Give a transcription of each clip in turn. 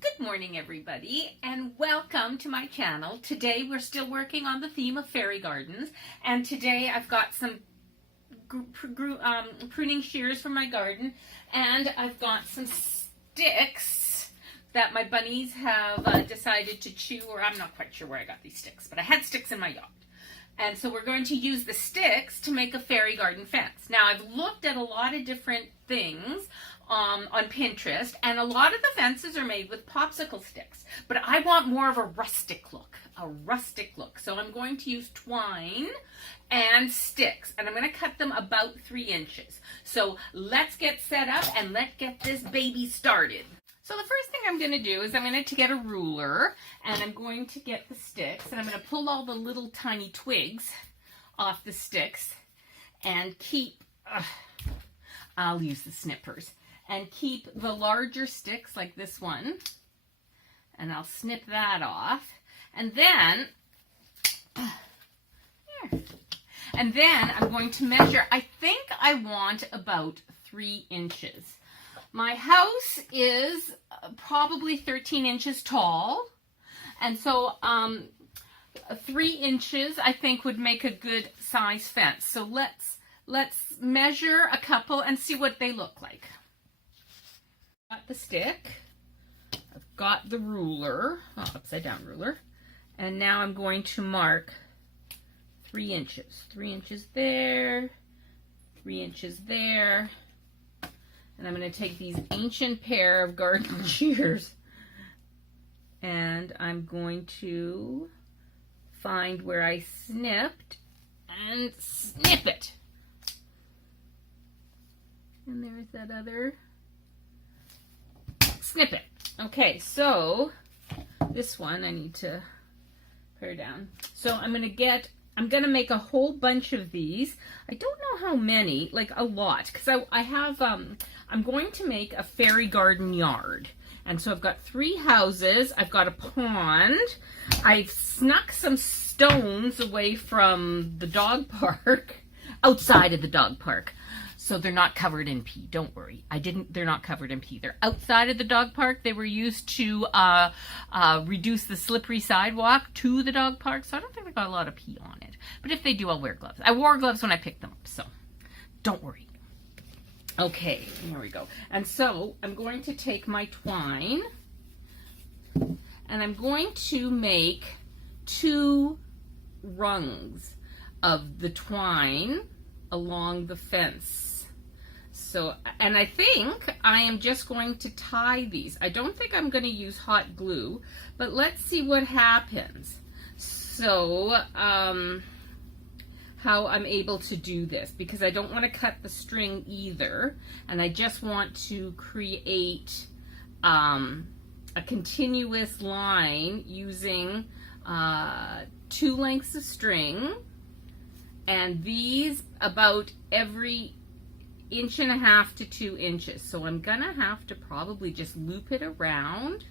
Good morning, everybody, and welcome to my channel. Today we're still working on the theme of fairy gardens, and today I've got some pruning shears from my garden, and I've got some sticks that my bunnies have decided to chew, or I'm not quite sure where I got these sticks, but I had sticks in my yard. And so we're going to use the sticks to make a fairy garden fence. Now, I've looked at a lot of different things on Pinterest, and a lot of the fences are made with popsicle sticks, but I want more of a rustic look, So I'm going to use twine and sticks, and I'm going to cut them about 3 inches. So let's get set up and let's get this baby started. So the first thing I'm going to do is I'm going to get a ruler, and I'm going to get the sticks, and I'm going to pull all the little tiny twigs off the sticks and keep, I'll use the snippers, and keep the larger sticks like this one, and I'll snip that off, and then I'm going to measure. I think I want about 3 inches. My house is probably 13 inches tall, and so 3 inches I think would make a good size fence. So let's measure a couple and see what they look like. Got the stick, I've got the ruler, upside down ruler, and now I'm going to mark 3 inches. 3 inches there, 3 inches there. And I'm going to take these ancient pair of garden shears, and I'm going to find where I snipped and snip it. And there's that other snip it. Okay, so this one I need to pare down. So I'm going to make a whole bunch of these. I don't know how many, like a lot, because I have, I'm going to make a fairy garden yard. And so I've got 3 houses, I've got a pond, I've snuck some stones away from the dog park, outside of the dog park. So they're not covered in pee, don't worry. They're not covered in pee. They're outside of the dog park. They were used to reduce the slippery sidewalk to the dog park. So I don't think they got a lot of pee on it. But if they do, I'll wear gloves. I wore gloves when I picked them up, so don't worry. Okay, here we go. And so I'm going to take my twine, and I'm going to make 2 rungs of the twine along the fence. So, and I think I am just going to tie these. I don't think I'm going to use hot glue, but let's see what happens. So, how I'm able to do this, because I don't want to cut the string either, and I just want to create a continuous line using 2 lengths of string, and these about every 1.5 to 2 inches. So I'm gonna have to probably just loop it around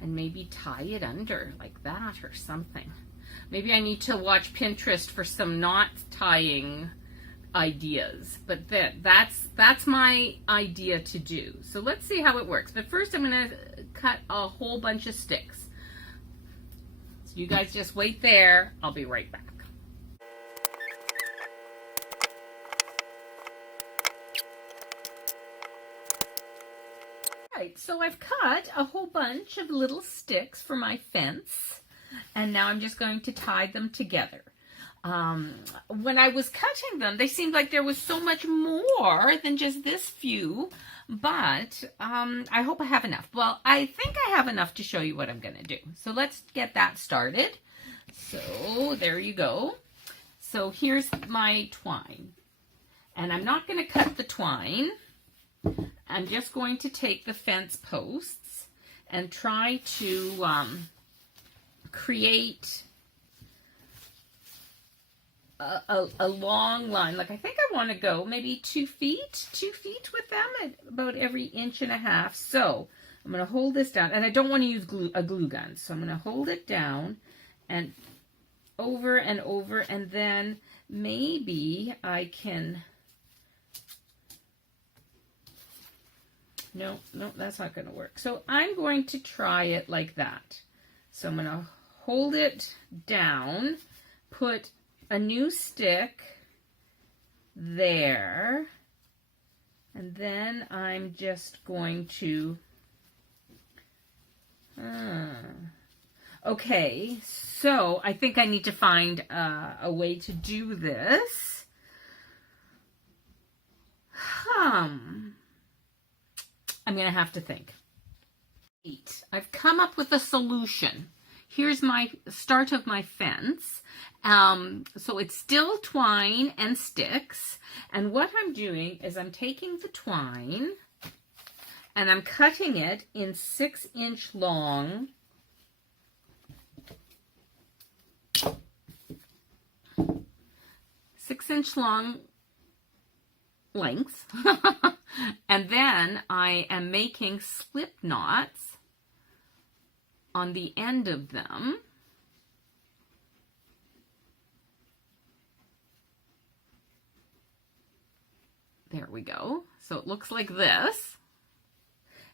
and maybe tie it under like that or something. Maybe I need to watch Pinterest for some knot tying ideas, but that's my idea to do. So let's see how it works. But first I'm gonna cut a whole bunch of sticks. So you guys just wait there. I'll be right back. Right, so I've cut a whole bunch of little sticks for my fence, and now I'm just going to tie them together. When I was cutting them, they seemed like there was so much more than just this few, but I hope I have enough. Well, I think I have enough to show you what I'm going to do. So let's get that started. So there you go. So here's my twine, and I'm not going to cut the twine. I'm just going to take the fence posts and try to create a long line. Like I think I want to go maybe 2 feet with them at about every 1.5 inches. So I'm going to hold this down, and I don't want to use a glue gun. So I'm going to hold it down and over and over, and then maybe I can No, that's not going to work. So I'm going to try it like that. So I'm going to hold it down, put a new stick there, and then I'm just going to, okay, so I think I need to find a way to do this. I'm going to have to think. I've come up with a solution. Here's my start of my fence. So it's still twine and sticks. And what I'm doing is I'm taking the twine and I'm cutting it in 6-inch long lengths. And then I am making slip knots on the end of them. There we go. So it looks like this.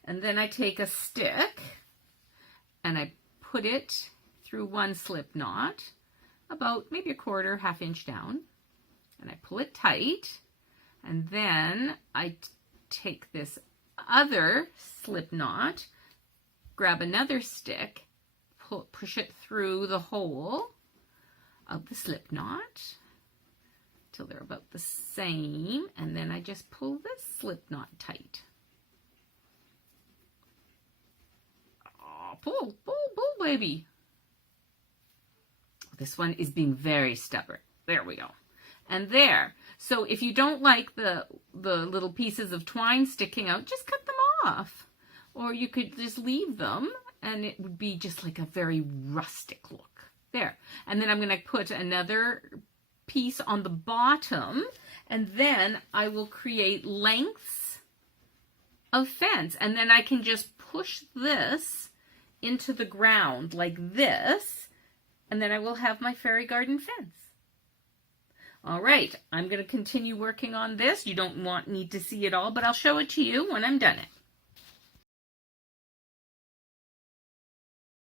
And then I take a stick and I put it through one slip knot, about maybe a quarter, half-inch down. And I pull it tight. And then I take this other slip knot, grab another stick, push it through the hole of the slip knot till they're about the same, and then I just pull this slip knot tight. Oh, pull, baby. This one is being very stubborn. There we go. And there. So if you don't like the little pieces of twine sticking out, just cut them off. Or you could just leave them and it would be just like a very rustic look. There. And then I'm going to put another piece on the bottom, and then I will create lengths of fence. And then I can just push this into the ground like this, and then I will have my fairy garden fence. All right, I'm going to continue working on this. You don't need to see it all, but I'll show it to you when I'm done it.